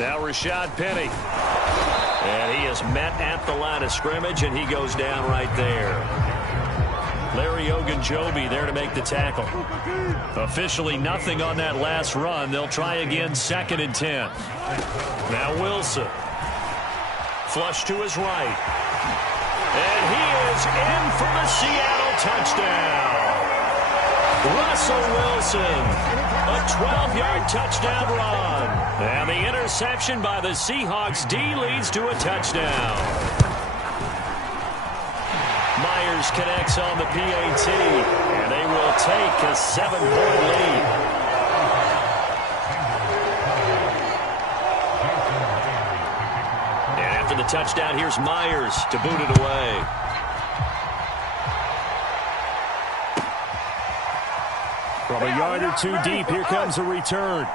Now Rashad Penny. And he is met at the line of scrimmage, and he goes down right there. Larry Ogunjobi there to make the tackle. Officially nothing on that last run. They'll try again 2nd and 10. Now Wilson. Flush to his right. And he is in for the Seattle touchdown. Russell Wilson, a 12-yard touchdown run. And the interception by the Seahawks D leads to a touchdown. Myers connects on the PAT, and they will take a 7-point lead. And after the touchdown, here's Myers to boot it away. From a yard or two deep, here comes a return.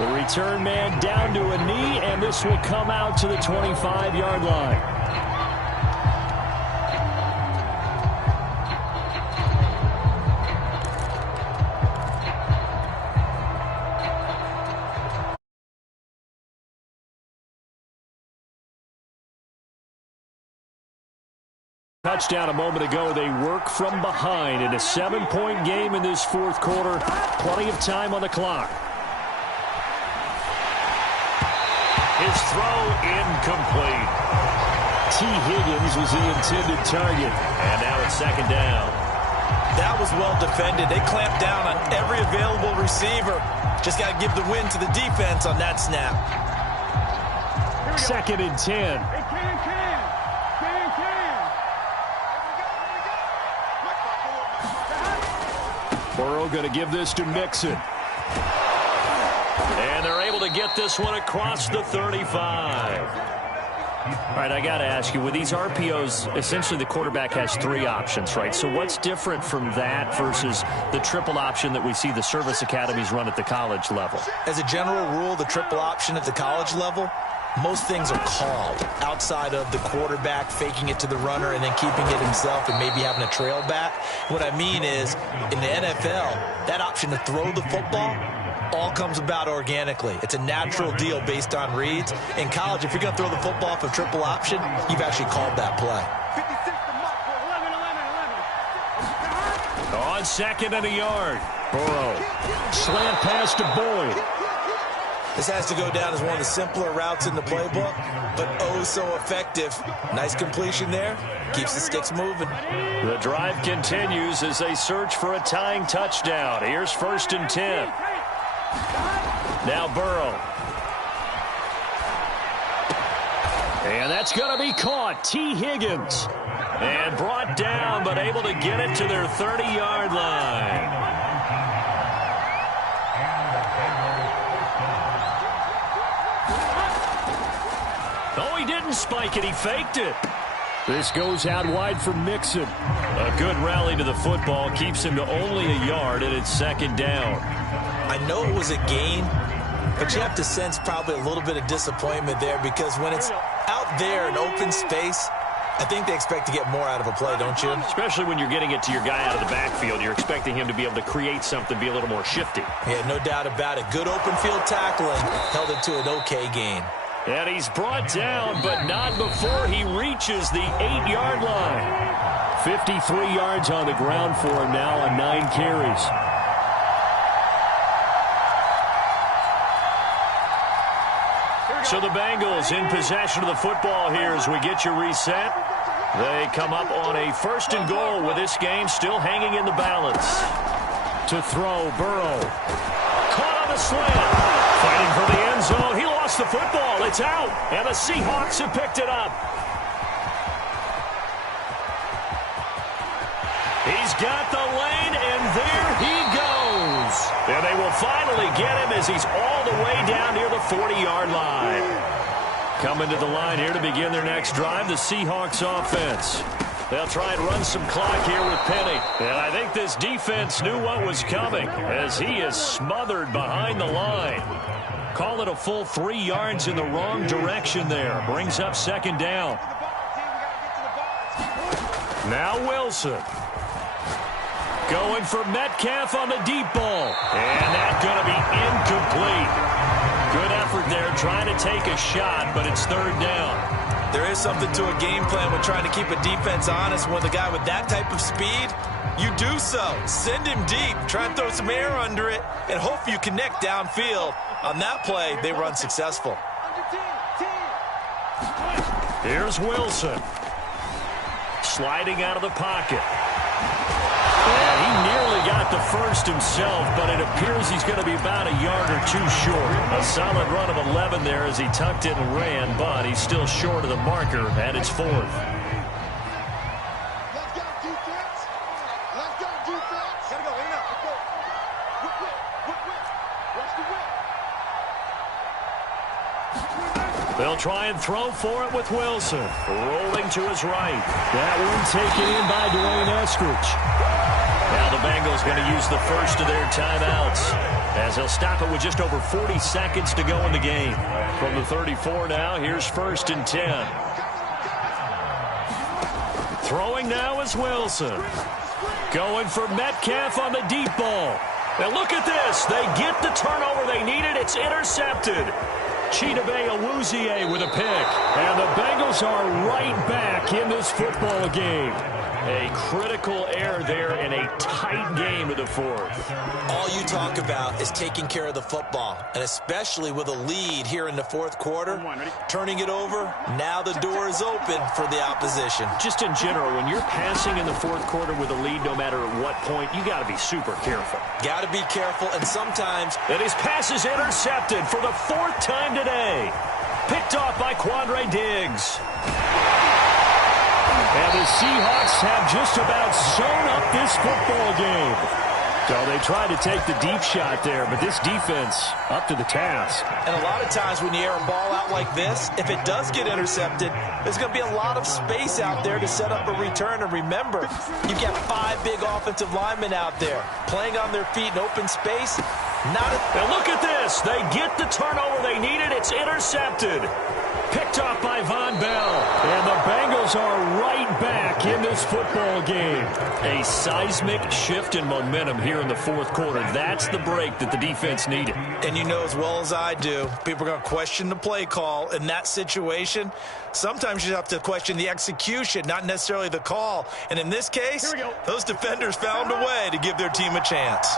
The return man down to a knee, and this will come out to the 25-yard line. Touchdown a moment ago. They work from behind in a 7-point game in this 4th quarter. Plenty of time on the clock. His throw incomplete. T. Higgins was the intended target. And now it's 2nd down. That was well defended. They clamped down on every available receiver. Just got to give the win to the defense on that snap. 2nd and 10. Burrow going to give this to Mixon. And they're able to get this one across the 35. All right, I got to ask you, with these RPOs, essentially the quarterback has 3 options, right? So what's different from that versus the triple option that we see the service academies run at the college level? As a general rule, the triple option at the college level, most things are called outside of the quarterback faking it to the runner and then keeping it himself and maybe having a trail back. What I mean is, in the NFL, that option to throw the football all comes about organically. It's a natural deal based on reads. In college, if you're going to throw the football for triple option, you've actually called that play. On 2nd and a yard, Burrow. Slant pass to Boyd. This has to go down as one of the simpler routes in the playbook, but oh so effective. Nice completion there. Keeps the sticks moving. The drive continues as they search for a tying touchdown. Here's 1st and 10. Now Burrow. And that's going to be caught. T. Higgins. And brought down, but able to get it to their 30-yard line. Oh, he didn't spike it. He faked it. This goes out wide for Mixon. A good rally to the football keeps him to only a yard, and it's 2nd down. I know it was a gain, but you have to sense probably a little bit of disappointment there because when it's out there in open space, I think they expect to get more out of a play, don't you? Especially when you're getting it to your guy out of the backfield. You're expecting him to be able to create something, be a little more shifty. Yeah, no doubt about it. Good open field tackling held it to an okay gain. And he's brought down, but not before he reaches the 8-yard line. 53 yards on the ground for him now on 9 carries. So the Bengals in possession of the football here as we get you reset. They come up on a 1st and goal with this game still hanging in the balance. To throw, Burrow. Caught on the slant. Fighting for the end zone. He lost the football. It's out. And the Seahawks have picked it up. He's got the lane, and there he goes. And they will finally get him as he's all the way down near the 40-yard line. Coming to the line here to begin their next drive, the Seahawks offense. They'll try and run some clock here with Penny. And I think this defense knew what was coming as he is smothered behind the line. Call it a full 3 yards in the wrong direction there. Brings up 2nd down. Now Wilson. Going for Metcalf on the deep ball. And that's going to be incomplete. Good effort there trying to take a shot, but it's third down. There is something to a game plan with trying to keep a defense honest. When the guy with that type of speed, you do so. Send him deep. Try and throw some air under it, and hope you connect downfield. On that play, they were unsuccessful. Here's Wilson. Sliding out of the pocket. And he nearly got the first himself, but it appears he's going to be about a yard or two short. A solid run of 11 there as he tucked it and ran, but he's still short of the marker, and it's fourth. Let's go, defense. Let's go, defense. Gotta go, in and out. Let's go. Whip. Watch the whip. They'll try and throw for it with Wilson. Rolling to his right. That one taken in by Dwayne Eskridge. Now the Bengals going to use the first of their timeouts as they'll stop it with just over 40 seconds to go in the game. From the 34 now, here's 1st and 10. Throwing now is Wilson. Going for Metcalf on the deep ball. Now look at this. They get the turnover they needed. It's intercepted. Chidobe Awuzie with a pick. And the Bengals are right back in this football game. A critical error there in a tight game to the fourth. All you talk about is taking care of the football, and especially with a lead here in the fourth quarter. Turning it over, now the door is open for the opposition. Just in general, when you're passing in the fourth quarter with a lead, no matter at what point, you got to be super careful. Got to be careful, and sometimes... And his pass is intercepted for the 4th time today. Picked off by Quandre Diggs. And the Seahawks have just about sewn up this football game. So they tried to take the deep shot there, but this defense up to the task. And a lot of times when you air a ball out like this, if it does get intercepted, there's going to be a lot of space out there to set up a return. And remember, you've got 5 big offensive linemen out there playing on their feet in open space. Now look at this. They get the turnover they needed. It's intercepted. Picked off by Von Bell. And the Bengals are right back in this football game. A seismic shift in momentum here in the fourth quarter. That's the break that the defense needed. And you know as well as I do, people are going to question the play call in that situation. Sometimes you have to question the execution, not necessarily the call. And in this case, those defenders found a way to give their team a chance.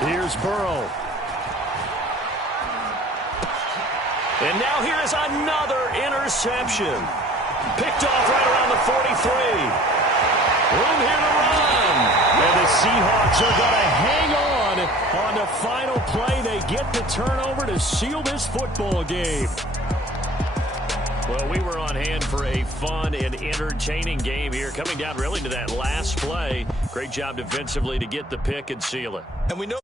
Here's Burrow. And now here is another interception. Picked off right around the 43. Room here to run. And the Seahawks are going to hang on the final play. They get the turnover to seal this football game. Well, we were on hand for a fun and entertaining game here. Coming down really to that last play. Great job defensively to get the pick and seal it. And we know